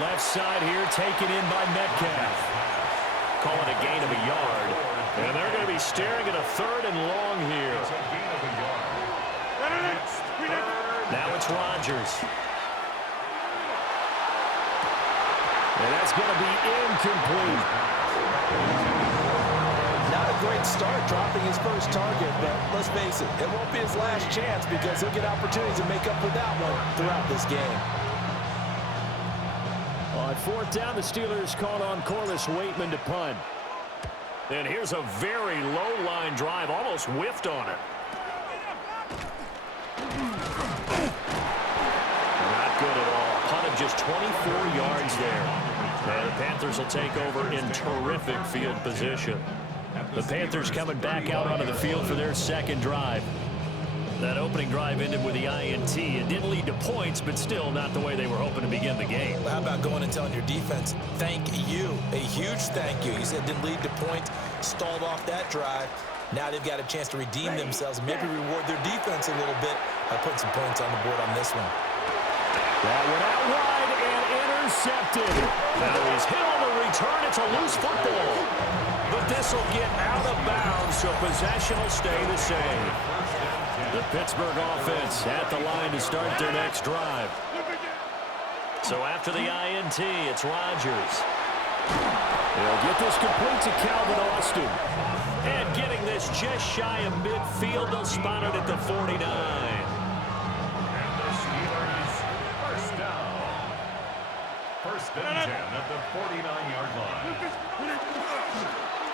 Left side here taken in by Metcalf. Call it a gain of a yard. And they're going to be staring at a 3rd and long here. Now it's Rodgers. And that's going to be incomplete. Not a great start dropping his first target, but let's face it, it won't be his last chance because he'll get opportunities to make up for that one throughout this game. On 4th down, the Steelers called on Corliss Waitman to punt. And here's a very low-line drive, almost whiffed on it. Not good at all. Punt of just 24 yards there. And the Panthers will take over in terrific field position. The Panthers coming back out onto the field for their second drive. That opening drive ended with the INT. It didn't lead to points, but still not the way they were hoping to begin the game. How about going and telling your defense, thank you, a huge thank you. You said it didn't lead to points, stalled off that drive. Now they've got a chance to redeem themselves, maybe reward their defense a little bit by putting some points on the board on this one. That went out wide and intercepted. Now he's hit on the return. It's a loose football. But this will get out of bounds, so possession will stay the same. The Pittsburgh offense at the line to start their next drive. So after the INT, it's Rodgers. They'll get this complete to Calvin Austin. And getting this just shy of midfield, they'll spot it at the 49. First and 10 at the 49-yard line.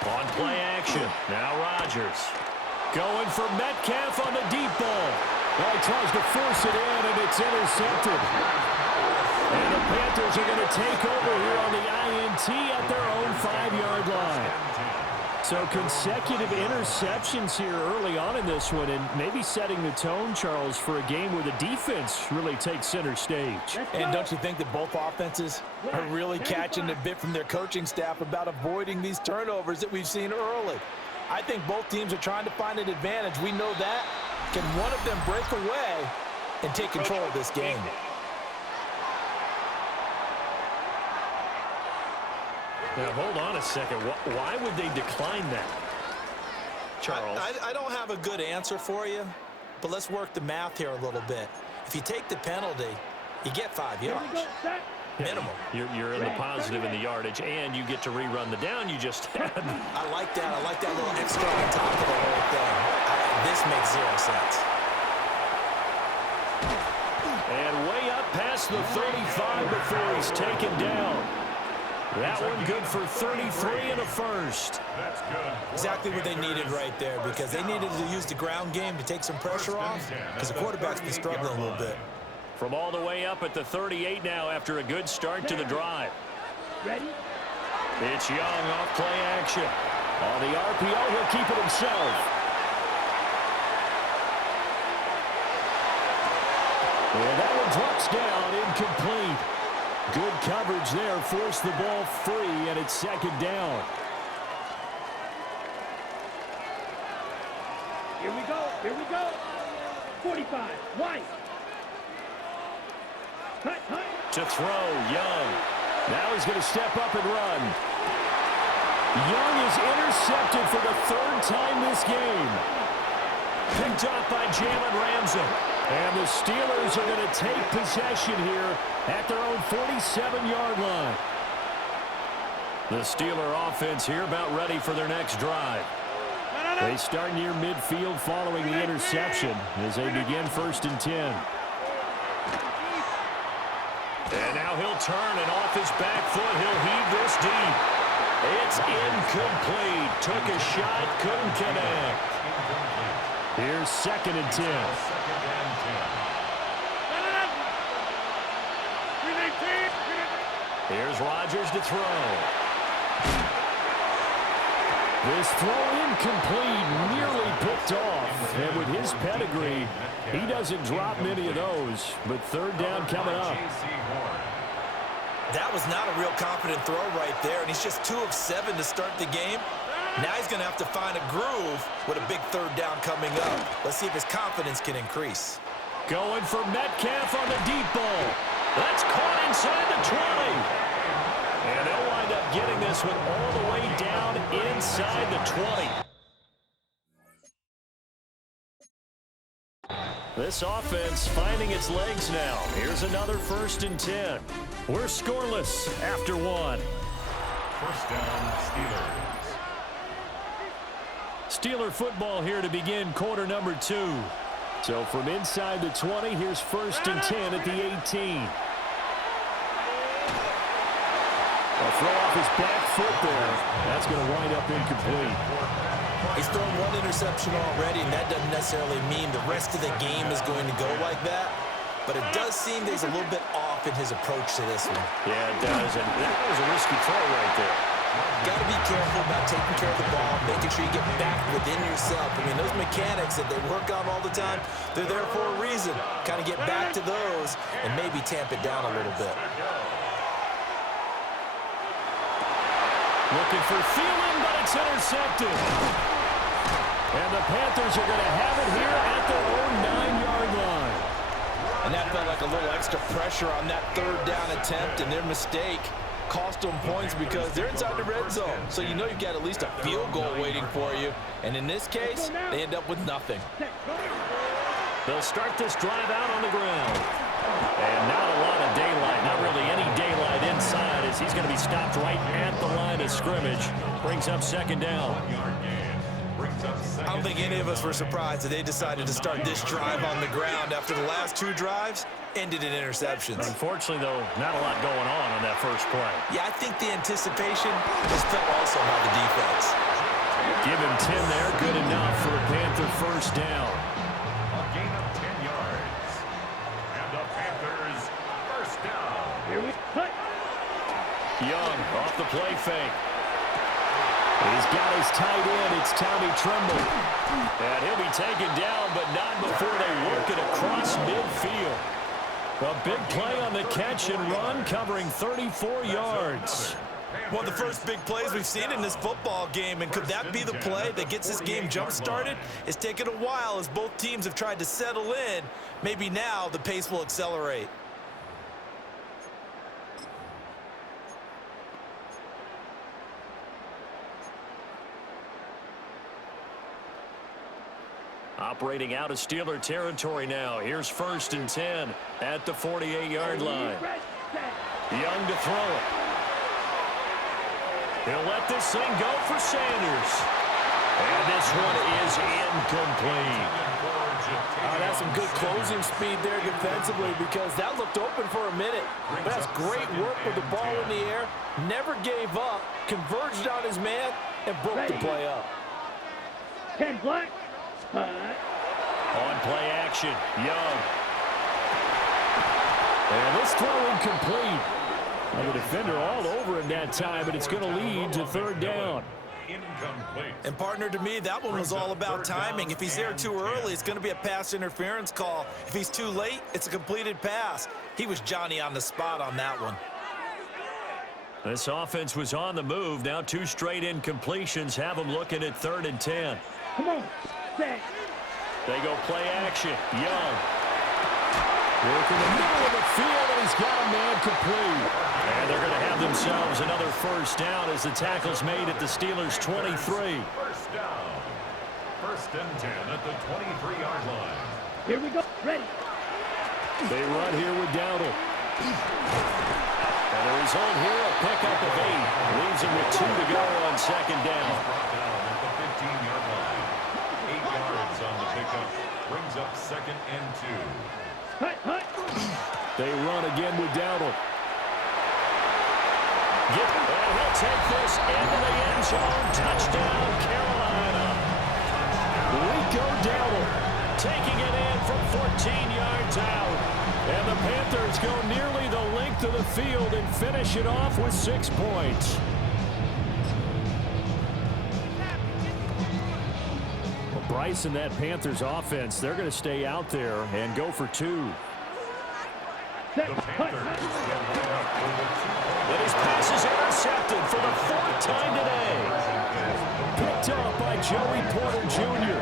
On play action, now Rodgers. Going for Metcalf on the deep ball. Well, he tries to force it in, and it's intercepted. And the Panthers are going to take over here on the INT at their own 5-yard line. So consecutive interceptions here early on in this one, and maybe setting the tone, Charles, for a game where the defense really takes center stage. And don't you think that both offenses are really catching a bit from their coaching staff about avoiding these turnovers that we've seen early? I think both teams are trying to find an advantage. We know that. Can one of them break away and take control of this game? Now, hold on a second. Why would they decline that, Charles? I don't have a good answer for you, but let's work the math here a little bit. If you take the penalty, you get 5 yards. Minimum. You're in the positive in the yardage, and you get to rerun the down you just had. I like that. I like that little extra on top of the whole thing. This makes 0 sense. And way up past the 35 before he's taken down. That one good for 33 and a first. That's good. Exactly what they needed right there, because they needed to use the ground game to take some pressure off, because the quarterback's been struggling a little bit. From all the way up at the 38 now after a good start to the drive. Ready? It's Young off play action. On the RPO, he'll keep it himself. And that one drops down, incomplete. Good coverage there, forced the ball free, and it's second down. Here we go. Here we go. 45. White. To throw, Young. Now he's going to step up and run. Young is intercepted for the 3rd time this game. Picked off by Jalen Ramsey. And the Steelers are going to take possession here at their own 47-yard line. The Steeler offense here about ready for their next drive. They start near midfield following the interception as they begin 1st and 10. And now he'll turn, and off his back foot, he'll heave this deep. It's incomplete. Took a shot, couldn't connect. Here's 2nd and 10. Here's Rodgers to throw. This throw incomplete, nearly picked off. And with his pedigree, he doesn't drop many of those. But 3rd down coming up. That was not a real confident throw right there, and he's just 2 of 7 to start the game. Now he's going to have to find a groove with a big 3rd down coming up. Let's see if his confidence can increase. Going for Metcalf on the deep ball. That's caught inside the 20. this one all the way down inside the 20. This offense finding its legs now. Here's another 1st and 10. We're scoreless after 1. First down, Steelers. Steeler football here to begin quarter number 2. So from inside the 20, here's 1st and 10 at the 18. A throw off his back foot there. That's going to wind up incomplete. He's thrown 1 interception already, and that doesn't necessarily mean the rest of the game is going to go like that. But it does seem that he's a little bit off in his approach to this one. Yeah, it does. And that was a risky throw right there. Got to be careful about taking care of the ball, making sure you get back within yourself. I mean, those mechanics that they work on all the time, they're there for a reason. Kind of get back to those and maybe tamp it down a little bit. Looking for Thielen, but it's intercepted. And the Panthers are going to have it here at their own 9-yard line. And that felt like a little extra pressure on that 3rd down attempt, and their mistake cost them points because they're inside the red zone. So you know you've got at least a field goal waiting for you. And in this case, they end up with nothing. They'll start this drive out on the ground. And not a lot of daylight, not really any daylight inside as he's going to be stopped right at the line of scrimmage. Brings up 2nd down. I don't think any of us were surprised that they decided to start this drive on the ground after the last 2 drives ended in interceptions. Unfortunately, though, not a lot going on that first play. Yeah, I think the anticipation was felt also by the defense. Give him 10 there, good enough for a Panther 1st down. A gain of 10 yards. And the Panthers 1st down. Here we cut. Young off the play fake. He's got his tight end. It's Tommy Tremble. And he'll be taken down, but not before they work it across midfield. A big play on the catch and run, covering 34 yards. One of the first big plays we've seen in this football game, and could that be the play that gets this game jump-started? It's taken a while as both teams have tried to settle in. Maybe now the pace will accelerate. Operating out of Steeler territory now. Here's 1st and 10 at the 48-yard line. Young to throw it. He'll let this thing go for Sanders. And this one is incomplete. That's some good closing speed there defensively because that looked open for a minute. But that's great work with the ball in the air. Never gave up, converged on his man, and broke the play up. 10 black. On play action, Young. And this throw incomplete. And the defender all over him that time, but it's going to lead to 3rd down. Incomplete. And partner, to me, that one was all about timing. If he's there too early, it's going to be a pass interference call. If he's too late, it's a completed pass. He was Johnny on the spot on that one. This offense was on the move. Now 2 straight incompletions have them looking at 3rd and 10. Come on. Set. They go play action. Young. Work in the middle of the field, and he's got a man complete. And they're going to have themselves another 1st down as the tackle's made at the Steelers' 23. 1st down. 1st and 10 at the 23-yard line. Here we go. Ready. They run here with Dowdle. And the result here, a pickup of 8. Leaves him with 2 to go on 2nd down. Brought down at the 15-yard line. 8 yards on the pickup. Brings up 2nd and 2. Hut, hut. They run again with Dowdle. And he'll take this into the end zone. Touchdown, Carolina. Rico Dowdle taking it in from 14 yards out. And the Panthers go nearly the length of the field and finish it off with 6 points. Well, Bryce and that Panthers offense, they're going to stay out there and go for 2. The Panthers get right up for the 2 point. And his pass is intercepted for the 4th time today. Picked up by Joey Porter Jr.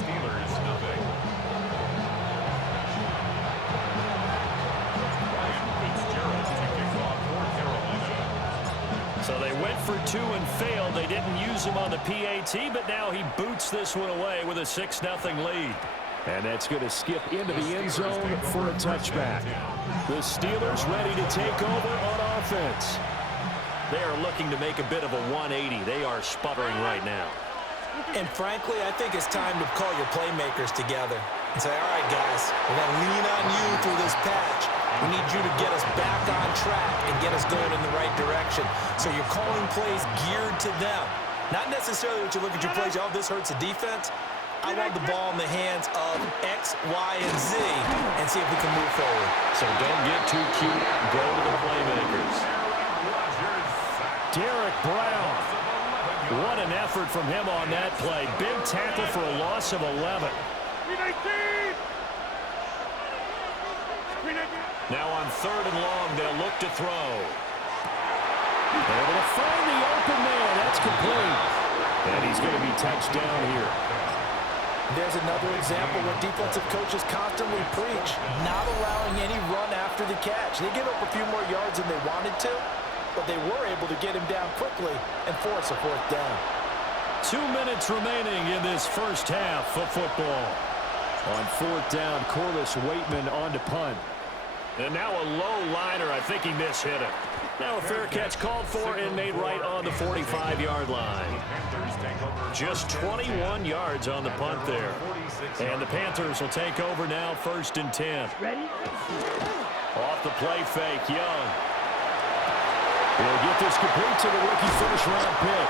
Steelers nothing. Ryan Fitzgerald to kick off for Carolina. went for 2 and failed. They didn't use him on the PAT, but now he boots this one away with a 6-0 lead. And that's going to skip into the end zone for a touchback. The Steelers ready to take over on offense. They are looking to make a bit of a 180. They are sputtering right now. And frankly, I think it's time to call your playmakers together and say, all right, guys, we're going to lean on you through this patch. We need you to get us back on track and get us going in the right direction. So you're calling plays geared to them. Not necessarily what you look at your plays, oh, this hurts the defense. I want the ball in the hands of X, Y, and Z and see if we can move forward. So don't get too cute. Go to the playmakers. Derek Brown. What an effort from him on that play. Big tackle for a loss of 11. Now on 3rd and long, they'll look to throw. They're able to find the open man. That's complete. And he's going to be touched down here. There's another example where defensive coaches constantly preach, not allowing any run after the catch. They give up a few more yards than they wanted to, but they were able to get him down quickly and force a 4th down. 2 minutes remaining in this first half of football. On 4th down, Corliss Waitman on to punt. And now a low liner. I think he mishit it. Now a fair catch called for and made right on the 45-yard line. Just 21 yards on the punt there. And the Panthers will take over now, 1st and 10. Ready? Off the play fake, Young. He'll get this complete to the rookie first-round pick.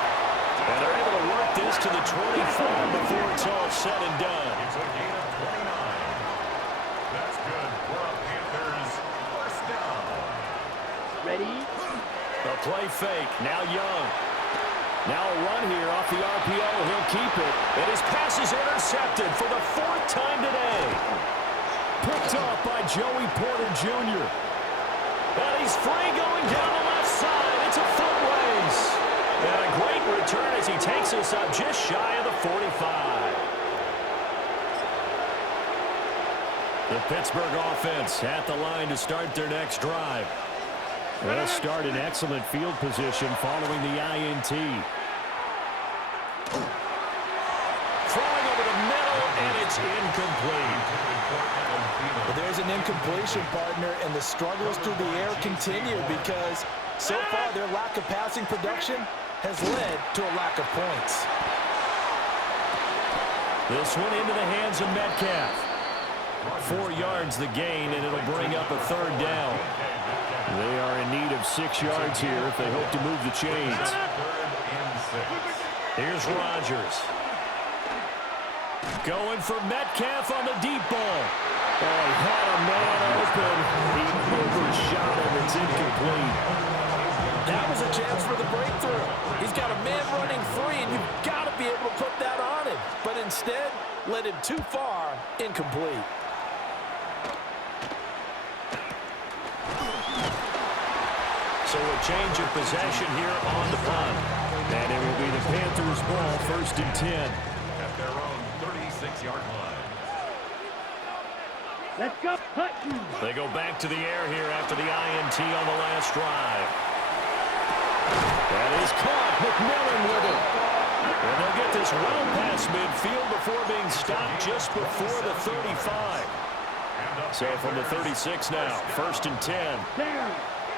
And they're able to work this to the 25 before it's all said and done. It's a gain of 29. That's good for a Panthers first down. Ready? A play fake. Now Young. Now a run here off the RPO. He'll keep it. And his pass is intercepted for the 4th time today. Picked off by Joey Porter Jr. And he's free going down the left side. It's a foot race. And a great return as he takes us up just shy of the 45. The Pittsburgh offense at the line to start their next drive. They'll start in excellent field position following the INT. Throwing over the middle, and it's incomplete. But there's an incompletion, partner, and the struggles through the air continue because so far their lack of passing production has led to a lack of points. This one into the hands of Metcalf. 4 yards the gain, and it'll bring up a 3rd down. They are in need of 6 yards here if they hope to move the chains. Here's Rodgers. Going for Metcalf on the deep ball. Oh, he had a man open. He overshot him. It's incomplete. That was a chance for the breakthrough. He's got a man running free, and you've got to be able to put that on him. But instead, led him too far, incomplete. So a change of possession here on the punt. And it will be the Panthers' ball, 1st and 10. At their own 36-yard line. Let's go. Hutton. They go back to the air here after the INT on the last drive. That is caught. McMillan with it. And they'll get this well past midfield before being stopped just before the 35. So from the 36 now, 1st and 10. Down.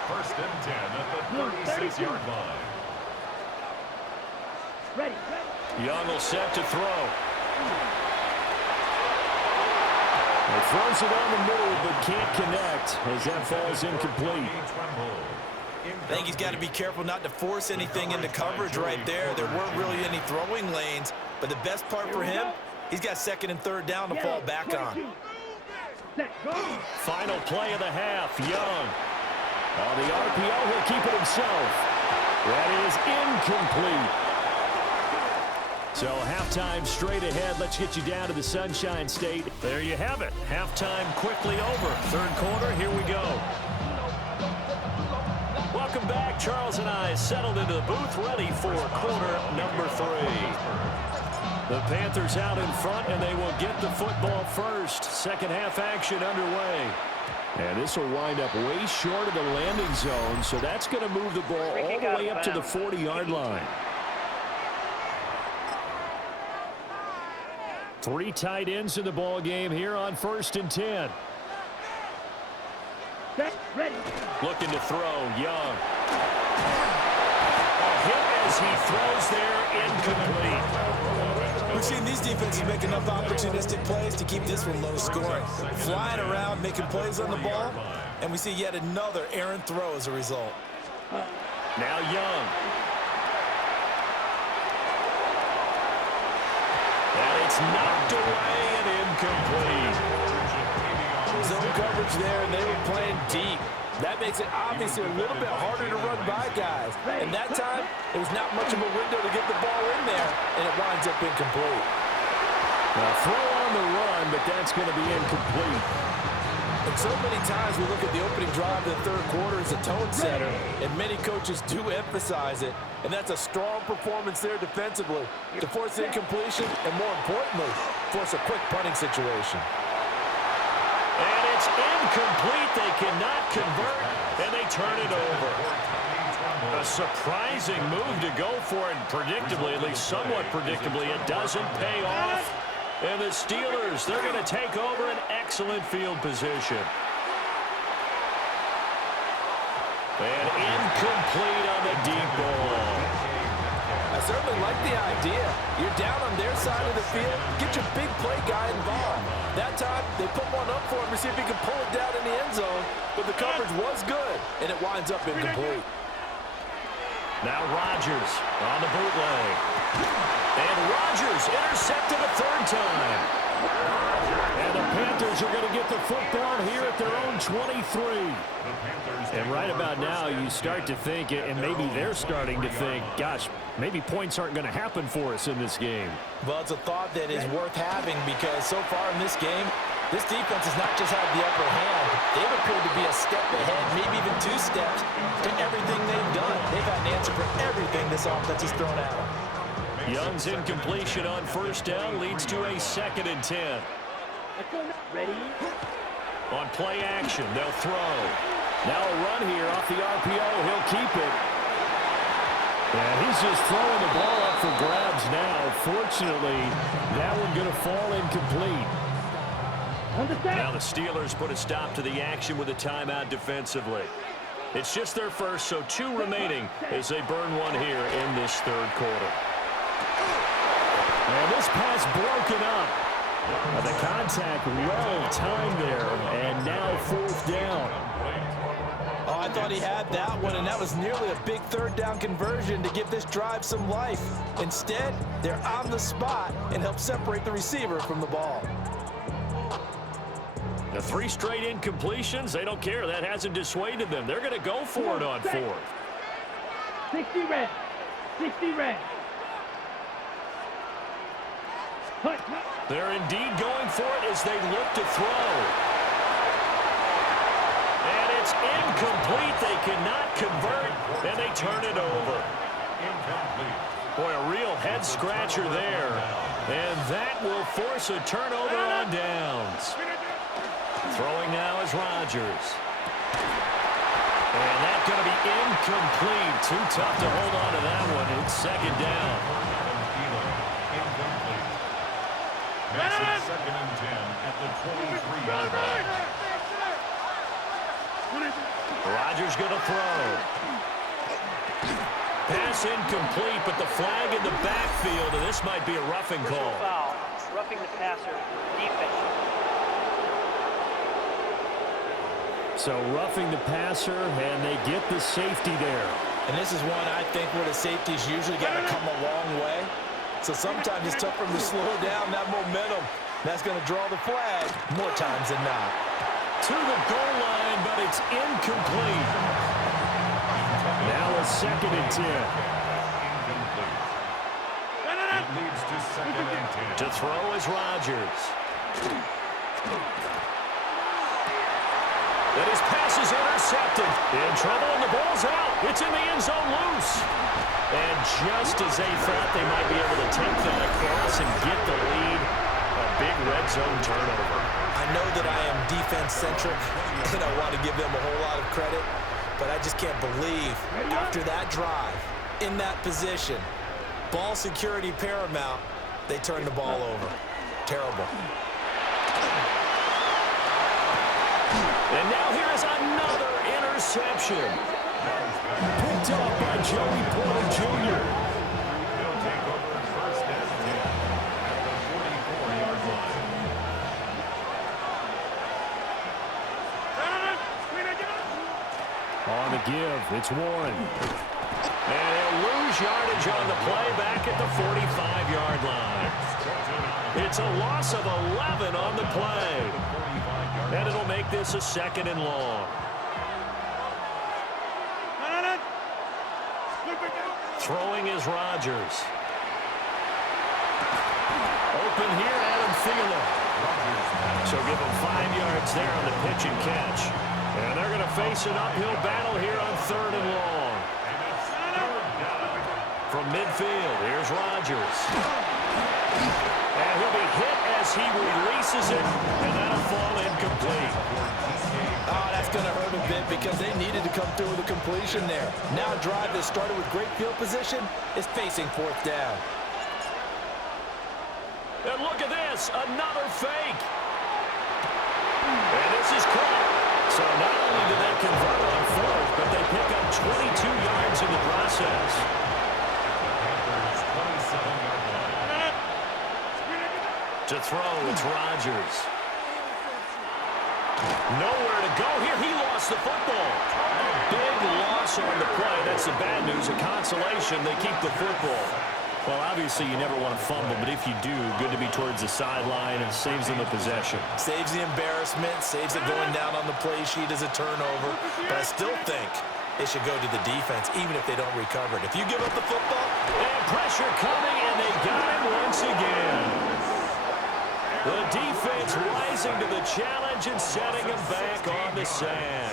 1st and 10 at the 36-yard line. Ready. Young will set to throw. He throws it on the move, but can't connect as that falls incomplete. I think he's got to be careful not to force anything into coverage right there. There weren't really any throwing lanes, but the best part for him, he's got 2nd and 3rd down to fall back on. Set. Go. Final play of the half, Young. On the RPO, he'll keep it himself. That is incomplete. So halftime straight ahead. Let's get you down to the Sunshine State. There you have it. Halftime quickly over. 3rd quarter, here we go. Welcome back. Charles and I settled into the booth, ready for quarter number 3. The Panthers out in front, and they will get the football first. Second half action underway. And this will wind up way short of the landing zone, so that's going to move the ball all the way up to the 40-yard line. 3 tight ends in the ball game here on 1st and 10. Ready. Looking to throw, Young. A hit as he throws there, incomplete. We've seen these defenses make enough opportunistic plays to keep this one low scoring. Flying around, making plays on the ball, and we see yet another errant throw as a result. Now Young. And it's knocked away and incomplete. Zone coverage there, and they were playing deep. That makes it obviously a little bit harder to run by guys. And that time, there was not much of a window to get the ball in there, and it winds up incomplete. Now throw on the run, but that's going to be incomplete. And so many times we look at the opening drive of the third quarter as a tone setter, and many coaches do emphasize it. And that's a strong performance there defensively to force incompletion and, more importantly, force a quick punting situation. And it's incomplete. They cannot convert, and they turn it over. A surprising move to go for it, and predictably, at least somewhat predictably, it doesn't pay off. And the Steelers, they're going to take over an excellent field position. And incomplete on the deep ball. I certainly like the idea. You're down on their side of the field. Get your big play guy involved. That time, they put one up for him to see if he can pull it down in the end zone. But the coverage was good, and it winds up incomplete. Now Rodgers on the bootleg. And Rodgers intercepted a 3rd time. And the Panthers are going to get the football here at their own 23. And right about now, you start to think, and maybe they're starting to think, gosh, maybe points aren't going to happen for us in this game. Well, it's a thought that is worth having because so far in this game, this defense has not just had the upper hand. They've appeared to be a step ahead, maybe even 2 steps to everything they've done. They've had an answer for everything this offense has thrown at them. Young's incompletion on 1st down leads to a 2nd and 10. Ready. On play action, they'll throw. Now a run here off the RPO. He'll keep it. And he's just throwing the ball up for grabs now. Fortunately, that one going to fall incomplete. Now the Steelers put a stop to the action with a timeout defensively. It's just their first, so 2 remaining as they burn one here in this 3rd quarter. And this pass broken up. The contact well timed there, and now 4th down. Oh, I thought he had that one, and that was nearly a big 3rd down conversion to give this drive some life. Instead, they're on the spot and help separate the receiver from the ball. The 3 straight incompletions, they don't care. That hasn't dissuaded them. They're going to go for it on 4th. 60 red. 60 red. They're indeed going for it as they look to throw. And it's incomplete. They cannot convert, and they turn it over. Boy, a real head-scratcher there. And that will force a turnover on downs. Throwing now is Rodgers. And that's going to be incomplete. Too tough to hold on to that one. It's 2nd down. Makes it 2nd and 10 at the 23-yard line. Rodgers going to throw. Pass incomplete, but the flag in the backfield, and this might be a roughing call. Foul, roughing the passer, defense. So roughing the passer, and they get the safety there. And this is one I think where the safety's usually got to come a long way. So sometimes it's tough for them to slow down that momentum. That's going to draw the flag more times than not. To the goal line, but it's incomplete. Now a 2nd and 10. It leads to 2nd and 10. To throw is Rodgers. And his pass is intercepted. In trouble, and the ball's out. It's in the end zone loose. And just as they thought they might be able to take that across and get the lead, a big red zone turnover. I know that I am defense-centric, and I want to give them a whole lot of credit, but I just can't believe after that drive, in that position, ball security paramount, they turned the ball over. Terrible. And now here is another interception. Picked up by Joey Porter Jr. They'll take over first and 10 at the 44-yard line. On the give, it's Warren. And they'll lose yardage on the play back at the 45-yard line. It's a loss of 11 on the play. And it'll make this a 2nd and long. Throwing is Rodgers. Open here, Adam Thielen. So give him 5 yards there on the pitch and catch. And they're going to face an uphill battle here on 3rd and long. From midfield, here's Rodgers. And he'll be hit as he releases it, and that'll fall incomplete. Oh, that's going to hurt a bit because they needed to come through with a completion there. Now a drive that started with great field position is facing 4th down. And look at this, another fake. And this is caught. So not only did they convert on 4th, but they pick up 22 yards in the process. To throw, it's Rodgers. Nowhere to go here. He lost the football. A big loss on the play. That's the bad news. A consolation, they keep the football. Well, obviously, you never want to fumble, but if you do, good to be towards the sideline and saves them a possession. Saves the embarrassment, saves it going down on the play sheet as a turnover. But I still think it should go to the defense, even if they don't recover it. If you give up the football... And pressure coming, and they got him once again. The defense rising to the challenge and setting him back on the sack.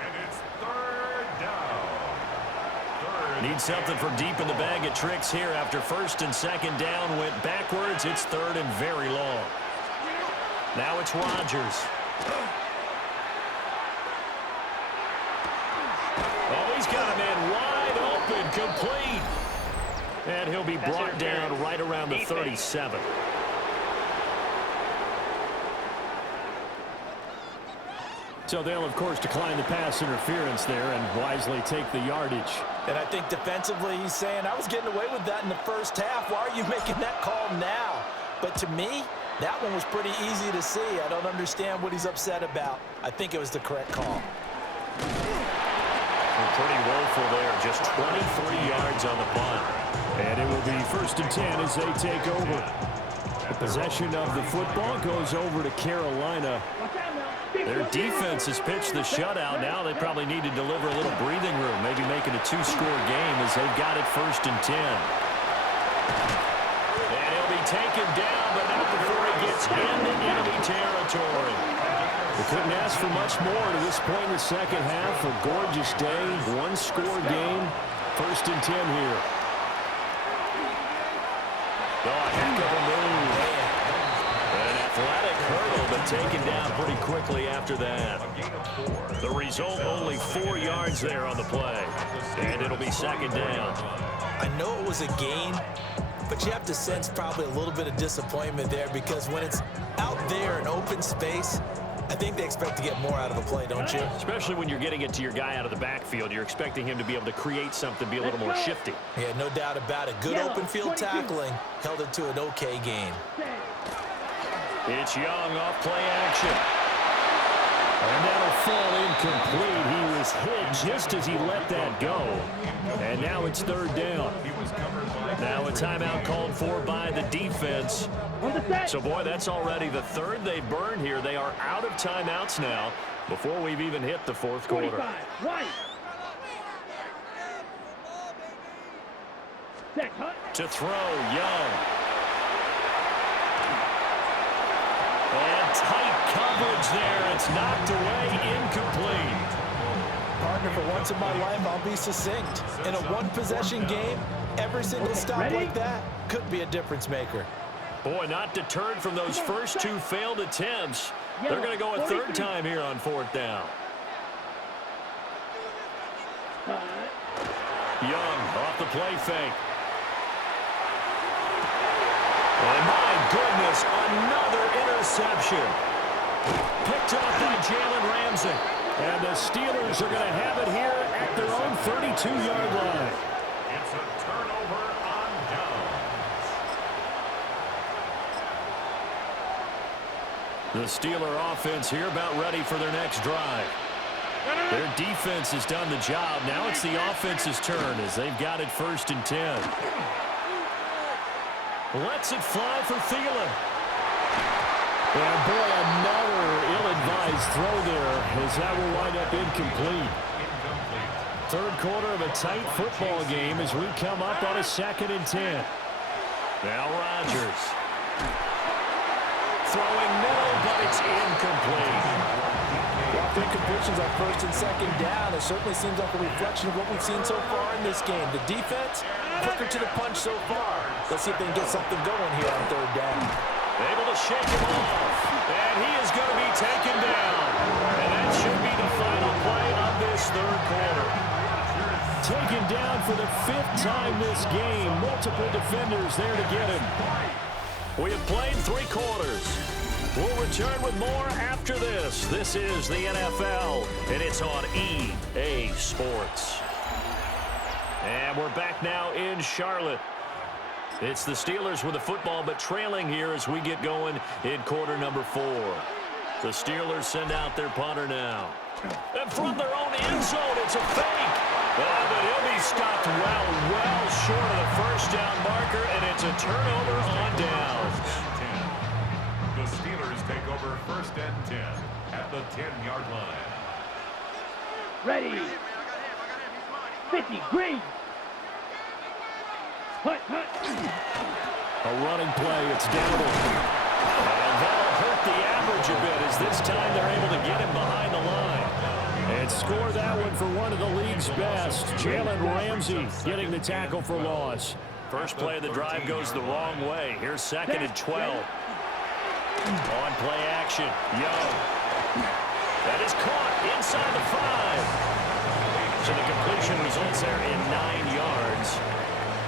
And it's 3rd down. Need something from deep in the bag of tricks here after 1st and 2nd down went backwards. It's 3rd and very long. Now it's Rodgers. Oh, he's got a man wide open, complete. And he'll be brought down right around the 37. So they'll, of course, decline the pass interference there and wisely take the yardage. And I think defensively he's saying, I was getting away with that in the first half. Why are you making that call now? But to me, that one was pretty easy to see. I don't understand what he's upset about. I think it was the correct call. Pretty woeful there. Just 23 yards on the punt. And it will be 1st and 10 as they take over. The possession of the football goes over to Carolina. Their defense has pitched the shutout. Now they probably need to deliver a little breathing room, maybe make it a 2-score game as they've got it 1st and 10. And he'll be taken down, but not before he gets into enemy territory. They couldn't ask for much more to this point in the 2nd half. A gorgeous day, 1-score game, 1st and 10 here. Oh, heck of a move. An athletic hurdle, but taken down pretty quickly after that. The result, only 4 yards there on the play. And it'll be 2nd down. I know it was a gain, but you have to sense probably a little bit of disappointment there because when it's out there in open space, I think they expect to get more out of the play, don't you? Especially when you're getting it to your guy out of the backfield. You're expecting him to be able to create something, be a little more shifty. Yeah, no doubt about it. Good open field tackling held it to an okay game. It's Young off play action. And that'll fall incomplete. He was hit just as he let that go. And now it's 3rd down. Now a timeout called for by the defense. So, boy, that's already the 3rd they burned here. They are out of timeouts now before we've even hit the 4th quarter. To throw, Young. And tight coverage there. It's knocked away, incomplete. Partner, for once in my life, I'll be succinct. In a one-possession game, every single stop like that could be a difference maker. Boy, not deterred from those first 2 failed attempts. They're going to go a third time here on fourth down. Young off the play fake. And my goodness, another interception. Picked up by Jalen Ramsey. And the Steelers are going to have it here at their own 32-yard line. It's a turnover on downs. The Steeler offense here about ready for their next drive. Their defense has done the job. Now it's the offense's turn as they've got it 1st and 10. Lets it fly for Thielen. And boy, another ill-advised throw there as that will wind up incomplete. Third quarter of a tight football game as we come up on a 2nd and 10. Now Rodgers. Throwing middle, but it's incomplete. Incompletions on 1st and 2nd down. It certainly seems like a reflection of what we've seen so far in this game. The defense, quicker to the punch so far. Let's see if they can get something going here on 3rd down. Able to shake him off. And he is going to be taken down. And that should be the final play of this 3rd quarter. Taken down for the 5th time this game. Multiple defenders there to get him. We have played 3 quarters. We'll return with more after this. This is the NFL, and it's on EA Sports. And we're back now in Charlotte. It's the Steelers with the football, but trailing here as we get going in quarter number 4. The Steelers send out their punter now. And from their own end zone, it's a fake. Oh, but he'll be stopped well short of the 1st down marker, and it's a turnover on downs. The Steelers take over 1st and 10 at the 10-yard line. Ready. 50, green. Hut. A running play, it's Dowdle. And that'll hurt the average a bit as this time they're able to get him behind the line. And score that one for one of the league's best. Jalen Ramsey getting the tackle for loss. First play of the drive goes the wrong way. Here's 2nd and 12. On play action, Young. That is caught inside the 5. So the completion results there in 9 yards.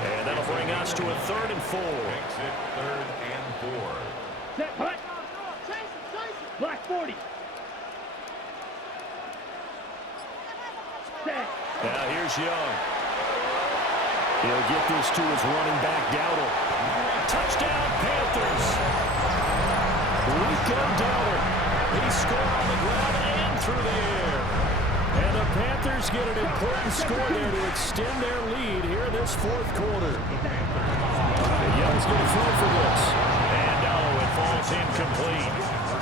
And that'll bring us to a 3rd and 4. Makes it 3rd and 4. Set, hut. Black 40. Set. Now here's Young. He'll get this to his running back, Dowdle. Touchdown, Panthers. Rico Dowdle. He scored on the ground and through the air. And the Panthers get an important score there to extend their lead here this 4th quarter. Young's going to throw for this. And no, it falls incomplete.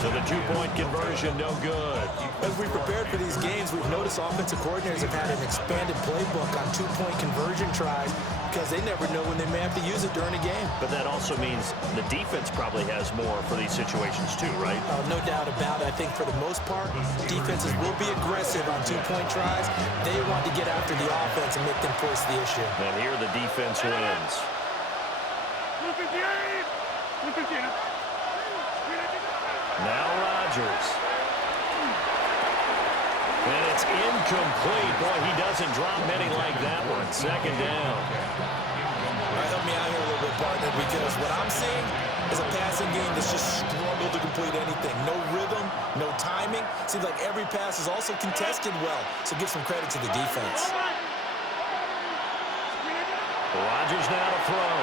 So the 2-point conversion, no good. As we prepared for these games, we've noticed offensive coordinators have had an expanded playbook on 2-point conversion tries because they never know when they may have to use it during a game. But that also means the defense probably has more for these situations too, right? No doubt about it. I think for the most part, defenses will be aggressive on 2-point tries. They want to get after the offense and make them force the issue. And here the defense wins. Now Rodgers. And it's incomplete. Boy, he doesn't drop many like that one. 2nd down. All right, help me out here a little bit, partner, because what I'm seeing is a passing game that's just struggled to complete anything. No rhythm, no timing. Seems like every pass is also contested well, so give some credit to the defense. Rodgers now to throw.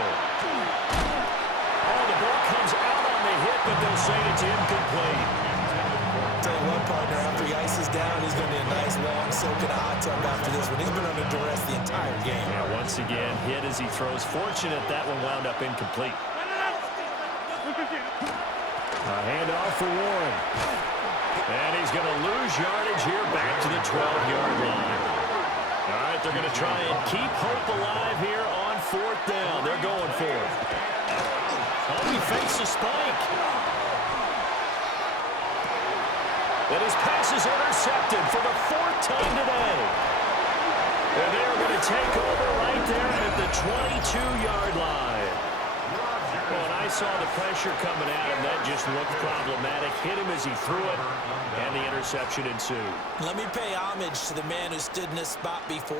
Oh, the ball comes out on the hit, but they'll say it's incomplete. Tell you what, partner, after he ices down, he's going to need a nice, long soak in a hot tub after this one. He's been under duress the entire game. Yeah, once again, hit as he throws. Fortunate that one wound up incomplete. A handoff for Warren. And he's going to lose yardage here back to the 12-yard line. All right, they're going to try and keep hope alive here on 4th down. They're going for it. Oh, he fakes a spike. And his pass is intercepted for the 4th time today. And they're going to take over right there at the 22-yard line. Rodgers Well, and I saw the pressure coming at him. That just looked problematic. Hit him as he threw it, and the interception ensued. Let me pay homage to the man who stood in this spot before.